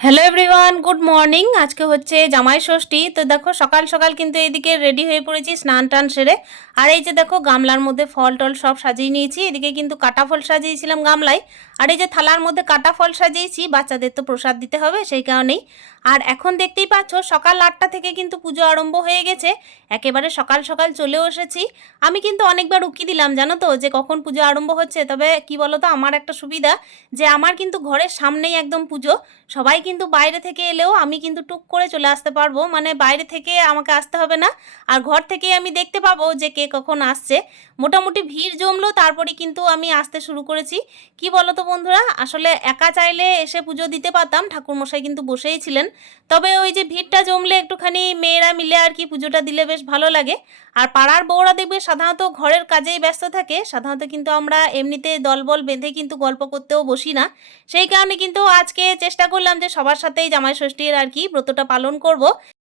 Hello everyone good morning আজকে হচ্ছে জামাই ষষ্ঠী। তো দেখো, সকাল সকাল কিন্তু এদিকে রেডি হয়ে পড়েছি স্নান টান সেরে। আর এই যে দেখো, গামলার মধ্যে ফল টল সব সাজিয়ে নিয়েছি। এদিকে কিন্তু কাটা ফল সাজিয়েছিলাম গামলায়। আর এই যে থালার মধ্যে কাটা ফল সাজিয়েছি, বাচ্চাদের তো প্রসাদ দিতে হবে সেই কারণেই। আর এখন দেখতেই পাচ্ছ, সকাল আটটা থেকে কিন্তু পুজো আরম্ভ হয়ে গেছে। একেবারে সকাল সকাল চলেও এসেছি। আমি কিন্তু অনেকবার উকি দিলাম, জানো তো, যে কখন পুজো আরম্ভ হচ্ছে। তবে কি বলো তো আমার একটা সুবিধা যে আমার কিন্তু ঘরের সামনেই একদম পুজো। সবাই কিন্তু বাইরে থেকে এলেও আমি কিন্তু টুক করে চলে আসতে পারব। মানে বাইরে থেকে আমাকে আসতে হবে না। আর ঘর থেকেই আমি দেখতে পাবো যে কে কখন আসছে। মোটামুটি ভিড় জমলো তারপরে কিন্তু আমি আসতে শুরু করেছি। কি বলো তো বন্ধুরা? আসলে একা চাইলে এসে পুজো দিতে পারতাম, ঠাকুরমশাই কিন্তু বসেই ছিলেন। তবে ওই যে ভিড়টা জমলে একটুখানি মেয়েরা মিলে আর কি পুজোটা দিলে বেশ ভালো লাগে। আর পাড়ার বউরা দেখবে সাধারণত ঘরের কাজেই ব্যস্ত থাকে। সাধারণত কিন্তু আমরা এমনিতে দলবল বেঁধে কিন্তু গল্প করতেও বসি না। সেই কারণে কিন্তু আজকে চেষ্টা করলাম যে সবার সাথেই জামাই ষষ্ঠীর আর কি ব্রতটা পালন করব।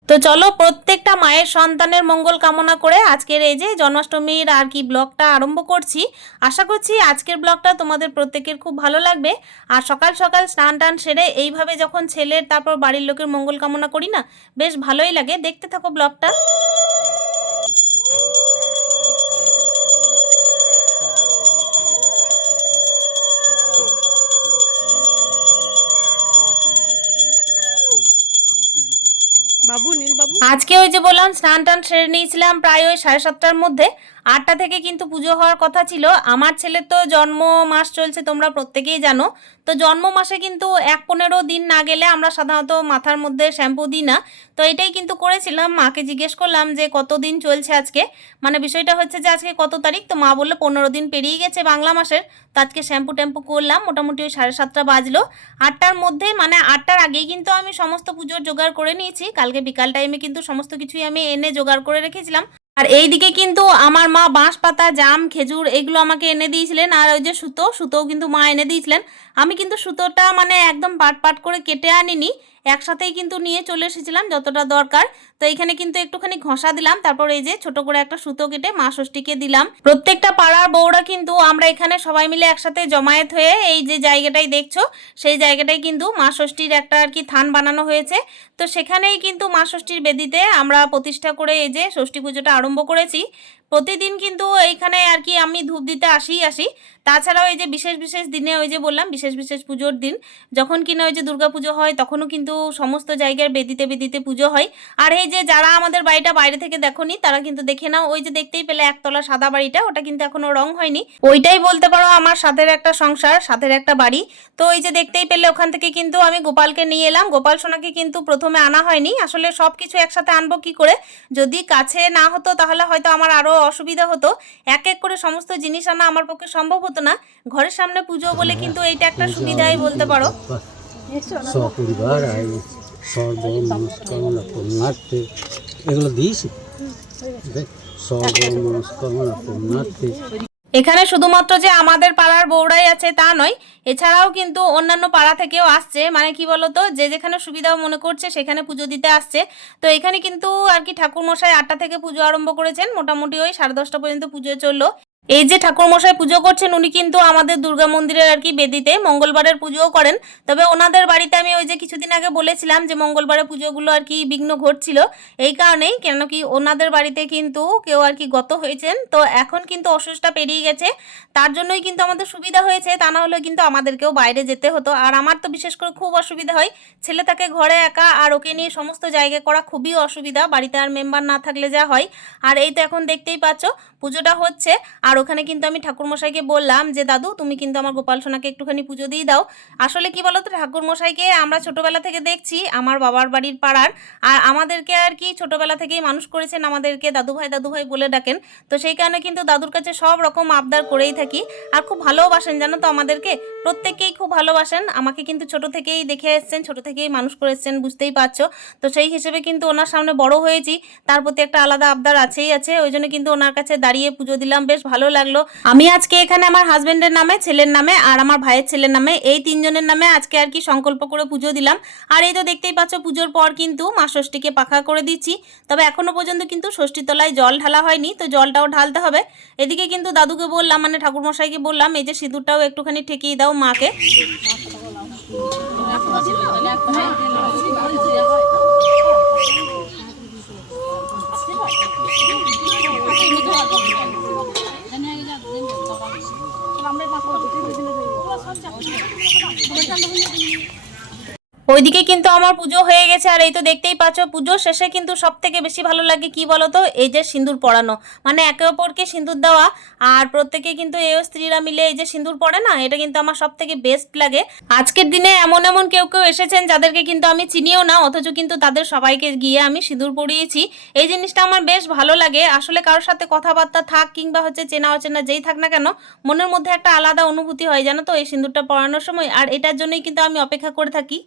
তো চলো প্রত্যেকটা মায়ের সন্তানের মঙ্গল কামনা করে আজকের এই যে জন্মাষ্টমীর আর কি ব্লগটা আরম্ভ করছি। আশা করছি আজকের ব্লগটা তোমাদের প্রত্যেকের খুব ভালো লাগবে। আর সকাল সকাল স্নান টান সেরে এইভাবে যখন ছেলের তারপর বাড়ির লোকের মঙ্গল কামনা করি না, বেশ ভালোই লাগে। দেখতে থাকো ব্লগটা। বাবু নীল বাবু আজকে ওই যে বললাম স্নান টান সেরে নিয়েছিলাম প্রায় ওই সাড়ে সাতটার মধ্যে। আটটা থেকে কিন্তু পুজো হওয়ার কথা ছিল। আমার ছেলের তো জন্ম মাস চলছে, তোমরা প্রত্যেকেই জানো। তো জন্ম মাসে কিন্তু এক পনেরো দিন না গেলে আমরা সাধারণত মাথার মধ্যে শ্যাম্পু দিই না। তো এটাই কিন্তু করেছিলাম, মাকে জিজ্ঞেস করলাম যে কত দিন চলছে আজকে? মানে বিষয়টা হচ্ছে যে আজকে কত তারিখ? তো মা বলল পনেরো দিন পেরিয়ে গেছে বাংলা মাসের। তো আজকে শ্যাম্পু ট্যাম্পু করলাম, মোটামুটি ওই সাড়ে সাতটা বাজলো। আটটার মধ্যে মানে আটটার আগেই কিন্তু আমি সমস্ত পুজোর জোগাড় করে নিয়েছি। কালকে বিকাল টাইমে কিন্তু সমস্ত কিছুই আমি এনে জোগাড় করে রেখেছিলাম। আর এইদিকে কিন্তু আমার মা বাঁশ পাতা জাম, খেজুর এগুলো আমাকে এনে দিয়েছিলেন। আর ওই যে সুতো, সুতোও কিন্তু মা এনে দিয়েছিলেন। আমি কিন্তু সুতোটা মানে একদম পাট পাট করে কেটে আনিনি। একসাথেই কিন্তু নিয়ে চলে এসেছিলাম যতটা দরকার। তো এখানে কিন্তু একটুখানি ঘষা দিলাম, তারপর এই যে ছোট করে একটা সুতো কেটে মা ষষ্ঠীকে দিলাম। প্রত্যেকটা পাড়ার বউরা কিন্তু আমরা এখানে সবাই মিলে একসাথে জমায়েত হয়ে এই যে জায়গাটাই দেখছ, সেই জায়গাটাই কিন্তু মা ষষ্ঠীর একটা আর কি থান বানানো হয়েছে। তো সেখানেই কিন্তু মা ষষ্ঠীর বেদিতে আমরা প্রতিষ্ঠা করে এই যে ষষ্ঠী পুজোটা আরম্ভ করেছি। প্রতিদিন কিন্তু এইখানে আর কি আমি ধূপ দিতে আসিই আসি তাছাড়াও এই যে বিশেষ বিশেষ দিনে ওই যে বললাম, বিশেষ বিশেষ পুজোর দিন, যখন কিনা ওই যে দুর্গা পুজো হয়, তখনও কিন্তু সমস্ত জায়গার বেদিতে বেদিতে পুজো হয়। আর এই যে যারা আমাদের বাড়িটা বাইরে থেকে দেখোনি, তারা কিন্তু দেখে নাও, ওই যে দেখতেই পেলে একতলা সাদা বাড়িটা, ওটা কিন্তু এখনও রং হয়নি। ওইটাই বলতে পারো আমার সাথের একটা সংসার, সাথের একটা বাড়ি। তো ওই যে দেখতেই পেলে ওখান থেকে কিন্তু আমি গোপালকে নিয়ে এলাম। গোপাল সোনাকে কিন্তু প্রথমে আনা হয়নি, আসলে সব কিছু একসাথে আনব কি করে? যদি কাছে না হতো তাহলে হয়তো আমার আরও অসুবিধা হতো। এক এক করে সমস্ত জিনিস আনা আমার পক্ষে সম্ভব হতো না। ঘরের সামনে পুজো বলে কিন্তু এইটা একটা সুবিধাই বলতে পারো। সপরিবার মনস্কামনা পুণ্যার্থে এগুলো দিয়েছি। পুণ্যার্থে এখানে শুধুমাত্র যে আমাদের পাড়ার বউরাই আছে তা নয় এছাড়াও কিন্তু অন্যান্য পাড়া থেকেও আসছে। মানে কি বলতো যে যেখানে সুবিধা মনে করছে সেখানে পুজো দিতে আসছে। তো এখানে কিন্তু আর কি ঠাকুরমশাই আটটা থেকে পুজো আরম্ভ করেছেন। মোটামুটি ওই সাড়ে দশটা পর্যন্ত পুজো চলল। এই যে ঠাকুরমশাই পুজো করছেন, উনি কিন্তু আমাদের দুর্গা মন্দিরের আর কি বেদিতে মঙ্গলবারের পুজোও করেন। তবে ওনাদের বাড়িতে আমি ওই যে কিছুদিন আগে বলেছিলাম যে মঙ্গলবারের পুজোগুলো আর কি বিঘ্ন ঘটছিল। এই কারণেই কেন কি ওনাদের বাড়িতে কিন্তু কেউ আর কি গত হয়েছেন। তো এখন কিন্তু অসুস্থটা পেরিয়ে গেছে। তার জন্যই কিন্তু আমাদের সুবিধা হয়েছে, তা না হলে কিন্তু আমাদেরকেও বাইরে যেতে হতো। আর আমার তো বিশেষ করে খুব অসুবিধা হয়, ছেলে থাকে ঘরে একা আর ওকে নিয়ে সমস্ত জায়গায় করা খুবই অসুবিধা। বাড়িতে আর মেম্বার না থাকলে যা হয়। আর এই তো এখন দেখতেই পাচ্ছ, পুজোটা হচ্ছে। আর ওখানে কিন্তু আমি ঠাকুরমশাইকে বললাম যে, দাদু, তুমি কিন্তু আমার গোপাল সোনাকে একটুখানি পুজো দিয়ে দাও। আসলে কি বলতো, ঠাকুরমশাইকে আমরা ছোটবেলা থেকে দেখছি আমার বাবার বাড়ির পাড়ার। আর আমাদেরকে আর কি ছোটবেলা থেকেই মানুষ করেছেন আমাদেরকে দাদু ভাই দাদু ভাই বলে ডাকেন। তো সেই কারণে কিন্তু দাদুর কাছে সব রকম আবদার করেই থাকি। আর খুব ভালোবাসেন, জানো তো, আমাদেরকে। প্রত্যেককেই খুব ভালোবাসেন। আমাকে কিন্তু ছোট থেকেই দেখে এসছেন, ছোট থেকেই মানুষ করে এসছেন, বুঝতেই পারছ। তো সেই হিসেবে কিন্তু ওনার সামনে বড় হয়েছি। তার প্রতি একটা আলাদা আবদার আছেই আছে। ওই জন্য কিন্তু ওনার কাছে দাঁড়িয়ে পুজো দিলাম। বেশ ভালো লাগল। আমি আজকে এখানে আমার হাজবেন্ডের নামে, ছেলের নামে আর আমার ভাইয়ের ছেলের নামে, এই তিনজনের নামে আজকে আর কি সংকল্প করে পুজো দিলাম। আর এই তো দেখতেই পাচ্ছ, পুজোর পর কিন্তু মা ষষ্ঠীকে পাখা করে দিচ্ছি। তবে এখনও পর্যন্ত কিন্তু ষষ্ঠী তলায় জল ঢালা হয়নি, তো জলটাও ঢালতে হবে। এদিকে কিন্তু দাদুকে বললাম মানে ঠাকুরমশাইকে বললাম, এই যে সিঁদুরটাও একটুখানি ঠেকিয়ে দাও মাকে। ওইদিকে কিন্তু আমার পুজো হয়ে গেছে, আর এই তো দেখতেই পাচ্ছ পুজো শেষে কিন্তু সব থেকে বেশি ভালো লাগে কি বলো তো এই যে সিঁদুর পরানো। মানে একে অপরকে সিঁদুর দেওয়া, আর প্রত্যেকে কিন্তু এই স্ত্রীরা মিলে এই যে সিঁদুর পরে না, এটা কিন্তু আমার সব থেকে বেস্ট লাগে। আজকের দিনে এমন এমন কেউ কেউ এসেছেন যাদেরকে কিন্তু আমি চিনিও না, অথচ কিন্তু তাদের সবাইকে গিয়ে আমি সিঁদুর পরিয়েছি। এই জিনিসটা আমার বেশ ভালো লাগে। আসলে কারোর সাথে কথাবার্তা থাক কিংবা হচ্ছে চেনা অচেনা যেই থাক না কেন, মনের মধ্যে একটা আলাদা অনুভূতি হয় জানো তো এই সিঁদুরটা পরানোর সময়, আর এটার জন্যই কিন্তু আমি অপেক্ষা করে থাকি।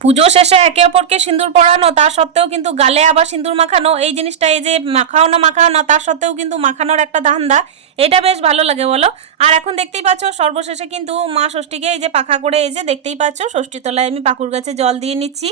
পুজো শেষে একে অপরকে সিঁদুর পরানো তার সত্ত্বেও কিন্তু গালে আবার সিঁদুর মাখানো। এই জিনিসটা, এই যে মাখাও না মাখাও না তার সত্ত্বেও কিন্তু মাখানোর একটা ধান্দা। এটা বেশ ভালো লাগে বলো। আর এখন দেখতেই পাচ্ছ, সর্বশেষে কিন্তু মা ষষ্ঠীকে এই যে পাখা করে এই যে দেখতেই পাচ্ছ ষষ্ঠী তলায় আমি পাকুর গাছে জল দিয়ে নিচ্ছি।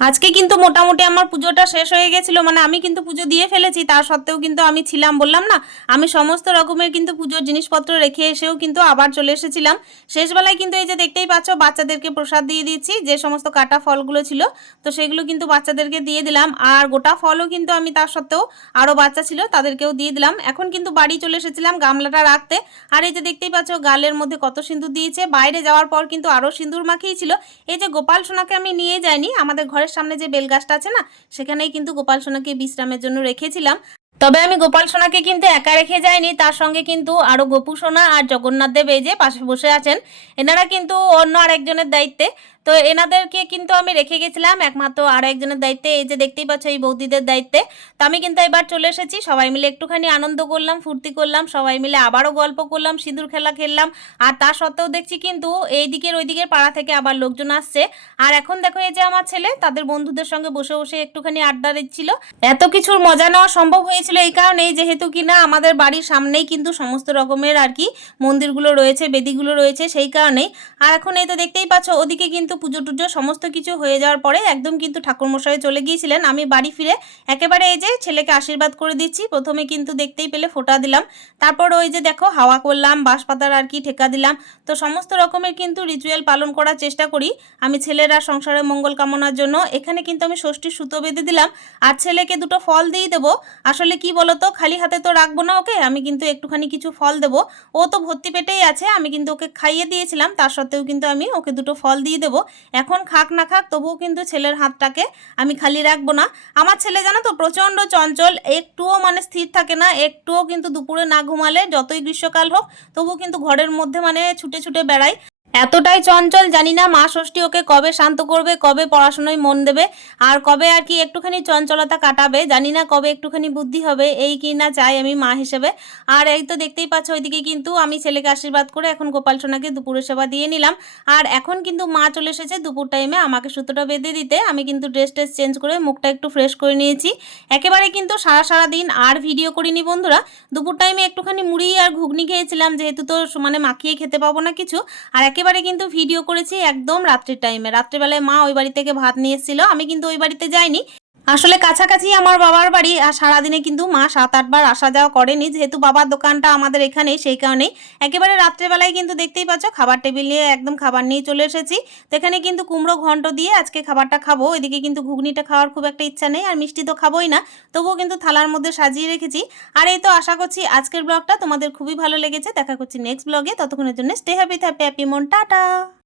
আজকে কিন্তু মোটামুটি আমার পুজোটা শেষ হয়ে গেছিল মানে আমি কিন্তু পুজো দিয়ে ফেলেছি, তার সত্ত্বেও কিন্তু আমি ছিলাম, বললাম না, আমি সমস্ত রকমের কিন্তু পুজোর জিনিসপত্র রেখে এসেও কিন্তু আবার চলে এসেছিলাম। শেষবেলায় কিন্তু এই যে দেখতেই পাচ্ছ, বাচ্চাদেরকে প্রসাদ দিয়ে দিয়েছি, যে সমস্ত কাটা ফলগুলো ছিল, তো সেগুলো কিন্তু বাচ্চাদেরকে দিয়ে দিলাম, আর গোটা ফলও কিন্তু আমি তার সত্ত্বেও আরও বাচ্চা ছিল, তাদেরকেও দিয়ে দিলাম। এখন কিন্তু বাড়ি চলে এসেছিলাম গামলাটা রাখতে, আর এই যে দেখতেই পাচ্ছ, গালের মধ্যে কত সিঁদুর দিয়েছে, বাইরে যাওয়ার পর কিন্তু আরও সিঁদুর মাখিয়েছিল, এই যে গোপাল সোনাকে আমি নিয়ে যাইনি, আমাদের ঘরের সামনে যে বেলগাছটা আছে না সেখানেই কিন্তু গোপাল সোনাকে বিশ্রামের জন্য রেখেছিলাম। তবে আমি গোপাল সোনাকে কিন্তু একা রেখে যাইনি, তার সঙ্গে কিন্তু আরও গোপু সোনা আর জগন্নাথ দেব এই যে পাশে বসে আছেন, এনারা কিন্তু অন্য আরেকজনের দায়িত্বে। তো এনাদেরকে কিন্তু আমি রেখে গেছিলাম, একমাত্র আর একজনের দায়িত্বে, এই যে দেখতেই পাচ্ছ এই বৌদিদের দায়িত্বে। তো আমি কিন্তু এবার চলে এসেছি, সবাই মিলে একটুখানি আনন্দ করলাম, ফুর্তি করলাম, সবাই মিলে আবারও গল্প করলাম, সিঁদুর খেলা খেললাম, আর তা সত্ত্বেও দেখছি কিন্তু এই দিকের ওই দিকের পাড়া থেকে আবার লোকজন আসছে। আর এখন দেখো এই যে আমার ছেলে, তাদের বন্ধুদের সঙ্গে বসে বসে একটুখানি আড্ডা দিচ্ছিল। এত কিছুর মজা নেওয়া সম্ভব হয়েছিল এই কারণেই যেহেতু কি না আমাদের বাড়ির সামনেই কিন্তু সমস্ত রকমের আর কি মন্দিরগুলো রয়েছে, বেদিগুলো রয়েছে, সেই কারণেই। আর এখন এই তো দেখতেই পাচ্ছ, ওদিকে কিন্তু পুজো টুজো সমস্ত কিছু হয়ে যাওয়ার পরে একদম কিন্তু ঠাকুরমশাই চলে গিয়েছিলেন। আমি বাড়ি ফিরে একেবারে এই যে ছেলেকে আশীর্বাদ করে দিচ্ছি, প্রথমে কিন্তু দেখতেই পেলে ফোটা দিলাম। তারপর ওই যে দেখো হাওয়া করলাম, বাঁশপাতার আর কি ঠেকা দিলাম। তো সমস্ত রকমের কিন্তু রিচুয়াল পালন করার চেষ্টা করি। আমি ছেলেরা সংসারের মঙ্গল কামনার জন্য এখানে কিন্তু আমি ষষ্ঠীর সুতো বেঁধে দিলাম। আর ছেলেকে দুটো ফল দিয়ে দেবো। আসলে কি বলো তো খালি হাতে তো রাখব না ওকে, আমি কিন্তু একটুখানি কিছু ফল দেবো। ও তো ভর্তি পেটেই আছে, আমি কিন্তু ওকে খাইয়ে দিয়েছিলাম, তার সত্ত্বেও কিন্তু আমি ওকে দুটো ফল দিয়ে দেবো। এখন খাক না খাক, তবুও কিন্তু ছেলের হাতটাকে আমি খালি রাখব না। আমার ছেলে জানো তো, প্রচণ্ড চঞ্চল, একটুও মানে স্থির থাকে না, একটুও কিন্তু দুপুরে না ঘুমালে, যতই গ্রীষ্মকাল হোক, তবুও কিন্তু ঘরের মধ্যে মানে ছুটে ছুটে বেড়ায়। এতটাই চঞ্চল, জানি না মা ষষ্ঠী ওকে কবে শান্ত করবে, কবে পড়াশোনায় মন দেবে, আর কবে আর কি একটুখানি চঞ্চলতা কাটাবে, জানি না কবে একটুখানি বুদ্ধি হবে, এই কি না চাই আমি মা হিসেবে। আর এই তো দেখতেই পাচ্ছ ওইদিকে কিন্তু আমি ছেলেকে আশীর্বাদ করে এখন গোপাল সোনাকে দুপুরের সেবা দিয়ে নিলাম। আর এখন কিন্তু মা চলে এসেছে দুপুর টাইমে আমাকে সুতোটা বেঁধে দিতে, আমি কিন্তু ড্রেস ট্রেস চেঞ্জ করে মুখটা একটু ফ্রেশ করে নিয়েছি। একেবারে কিন্তু সারা সারা দিন আর ভিডিও করিনি বন্ধুরা, দুপুর টাইমে একটুখানি মুড়ি আর ঘুগনি খেয়েছিলাম, যেহেতু তো মানে মাখিয়ে খেতে পাবো না কিছু, আর একেবারে কিন্তু ভিডিও করেছি একদম রাত্রের টাইমে রাত্রেবেলায় মা ওই বাড়ি থেকে ভাত নিয়ে এসেছিল, আমি কিন্তু ওই বাড়িতে যাইনি। আসলে কাছাকাছি আমার বাবার বাড়ি, আর সারাদিনে কিন্তু মা সাত আটবার আসা যাওয়া করেনি। যেহেতু বাবার দোকানটা আমাদের এখানেই সেই কারণেই একেবারে রাত্রেবেলায় কিন্তু দেখতেই পাচ্ছ, খাবার টেবিল নিয়ে একদম খাবার নিয়ে চলে এসেছি। তো এখানে কিন্তু কুমড়ো ঘন্ট দিয়ে আজকে খাবারটা খাব। এদিকে কিন্তু ঘুগনিটা খাওয়ার খুব একটা ইচ্ছা নেই, আর মিষ্টি তো খাবোই না। তবুও কিন্তু থালার মধ্যে সাজিয়ে রেখেছি। আর এই তো আশা করছি আজকের ব্লগটা তোমাদের খুবই ভালো লেগেছে। দেখা করছি নেক্সট ব্লগে। ততক্ষণের জন্য স্টে হ্যাপি হ্যাপি হ্যাপি মন। টাটা!